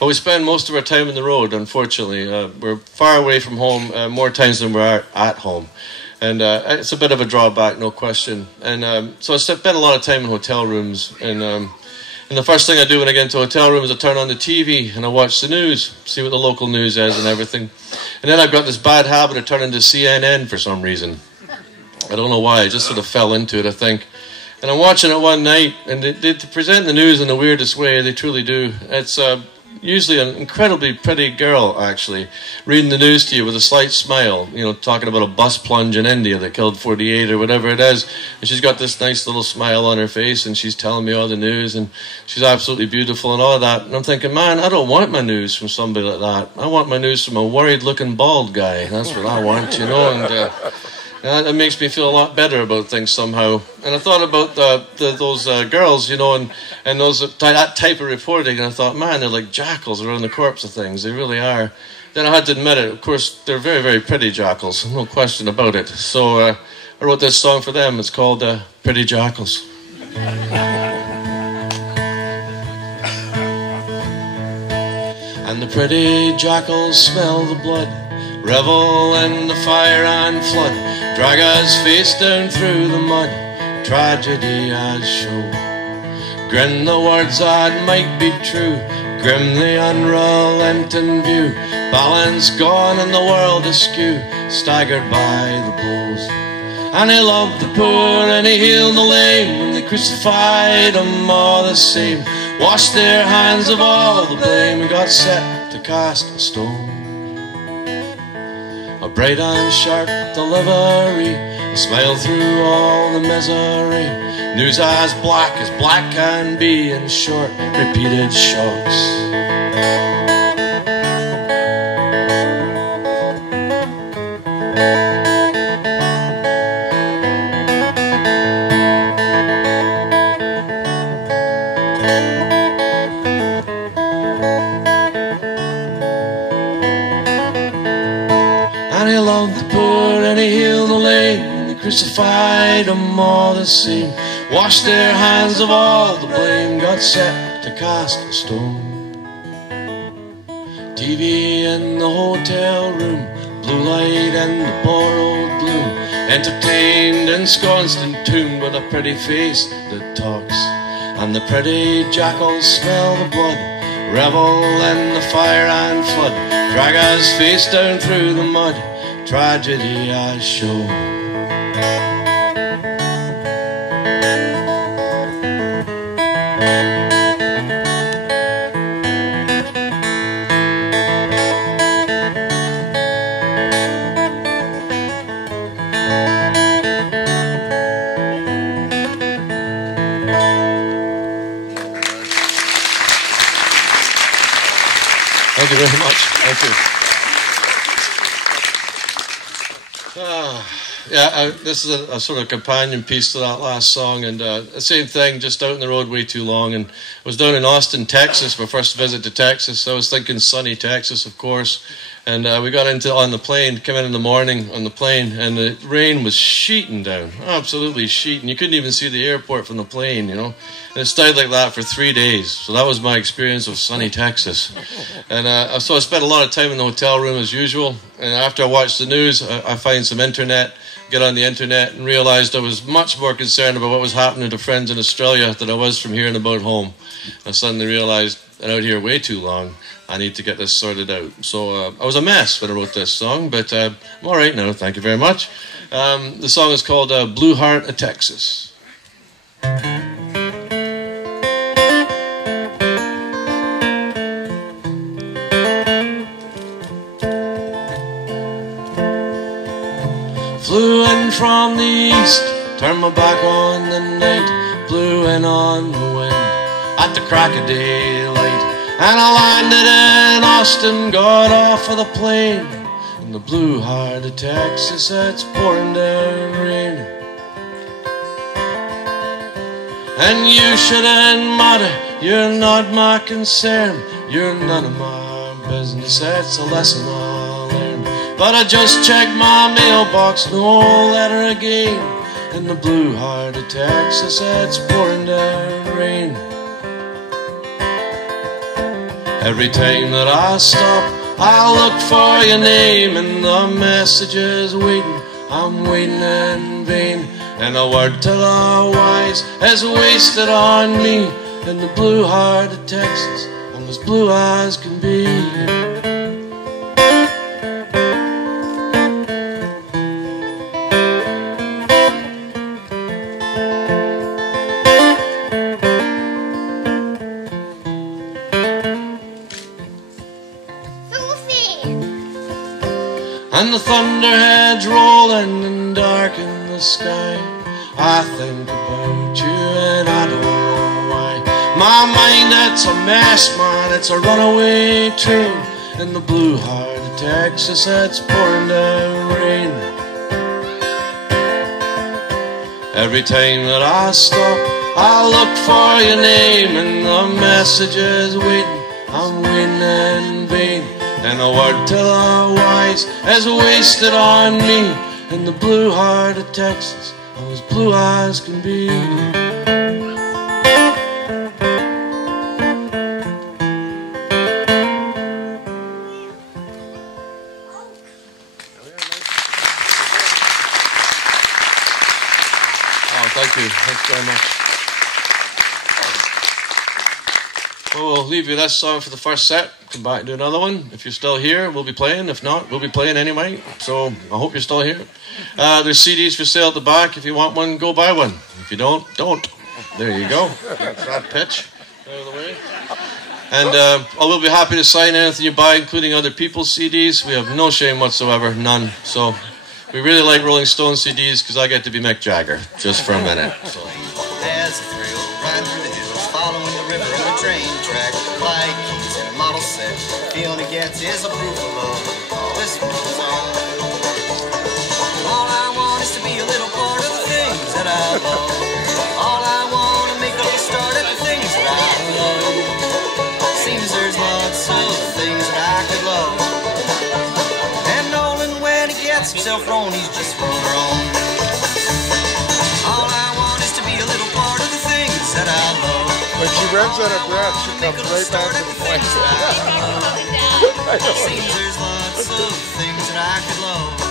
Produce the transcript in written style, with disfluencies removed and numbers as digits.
Well, we spend most of our time on the road, unfortunately. We're far away from home more times than we are at home. And it's a bit of a drawback, no question. And so I spend a lot of time in hotel rooms. And the first thing I do when I get into a hotel room is I turn on the TV and I watch the news, see what the local news is and everything. And then I've got this bad habit of turning to CNN for some reason. I don't know why, I just sort of fell into it, I think. And I'm watching it one night, and they present the news in the weirdest way, they truly do. It's usually an incredibly pretty girl, actually, reading the news to you with a slight smile, you know, talking about a bus plunge in India that killed 48 or whatever it is. And she's got this nice little smile on her face, and she's telling me all the news, and she's absolutely beautiful and all of that. And I'm thinking, man, I don't want my news from somebody like that. I want my news from a worried-looking bald guy. That's what I want, you know, and it makes me feel a lot better about things somehow. And I thought about those girls, you know, and that type of reporting, and I thought, man, they're like jackals around the corpse of things. They really are. Then I had to admit it. Of course, they're very, very pretty jackals. No question about it. So I wrote this song for them. It's called Pretty Jackals. And the pretty jackals smell the blood, revel in the fire and flood, drag us face down through the mud, tragedy as show. Grin the words that might be true, grim the unrelenting view, balance gone and the world askew, staggered by the blows. And he loved the poor and he healed the lame, and they crucified them all the same, washed their hands of all the blame, and got set to cast a stone. A bright and sharp delivery, a smile through all the misery, news as black can be, in short, repeated shocks. Crucified them all the same, washed their hands of all the blame, got set to cast a stone. TV in the hotel room, blue light and the borrowed gloom, entertained, ensconced, entombed with a pretty face that talks. And the pretty jackals smell the blood, revel in the fire and flood, drag us face down through the mud, tragedy as show. Thank you very much. Thank you. This is a sort of companion piece to that last song, and the same thing, just out on the road way too long. And I was down in Austin, Texas, my first visit to Texas. So I was thinking sunny Texas, of course. And we got on the plane, came in the morning on the plane, and the rain was sheeting down, absolutely sheeting. You couldn't even see the airport from the plane, you know. And it stayed like that for 3 days. So that was my experience of sunny Texas. And so I spent a lot of time in the hotel room as usual. And after I watched the news, I find some internet, get on the internet, and realized I was much more concerned about what was happening to friends in Australia than I was from here and about home. I suddenly realized I'm out here way too long. I need to get this sorted out. So I was a mess when I wrote this song, but I'm all right now. Thank you very much. The song is called Blue Heart of Texas. Flew in from the east, turned my back on the night, blew in on the wind at the crack of daylight. And I landed in Austin, got off of the plane, in the blue heart of Texas, it's pouring down rain. And you shouldn't matter, you're not my concern, you're none of my business, it's a lesson I learned. But I just checked my mailbox, no letter again, in the blue heart of Texas, it's pouring down rain. Every time that I stop, I look for your name, and the message is waiting, I'm waiting in vain. And a word to the wise is wasted on me, in the blue heart of Texas, I'm as blue as can be. And the thunderheads rolling and dark in the sky, I think about you and I don't know why. My mind, it's a mess, man, it's a runaway train. In the blue heart of Texas, it's pouring down rain. Every time that I stop, I look for your name, and the message is waiting, I'm waiting in vain. And a word to the wise is wasted on me, in the blue heart of Texas, I'm as blue as can be. Oh, thank you. Thanks very much. Well, we'll leave you this song for the first set. Come back and do another one. If you're still here, we'll be playing. If not, we'll be playing anyway. So I hope you're still here. There's CDs for sale at the back. If you want one, go buy one. If you don't, don't. There you go. That's that pitch out of the way. And I will be happy to sign anything you buy, including other people's CDs. We have no shame whatsoever, none. So we really like Rolling Stone CDs because I get to be Mick Jagger just for a minute. So. There's a thrill riding through the hills, following the river on a train track. Light keys in a model set, feeling it gets is approval of all this moves on. All I want is to be a little part of the things that I love. All I want to make up a start at the things that I love. Seems there's lots of things that I could love. And Nolan, when he gets himself wrong, he's just wrong. All I want is to be a little part of the things that I love. When she runs out of breath, she comes right back to the point. Seems there's lots of things that I could love.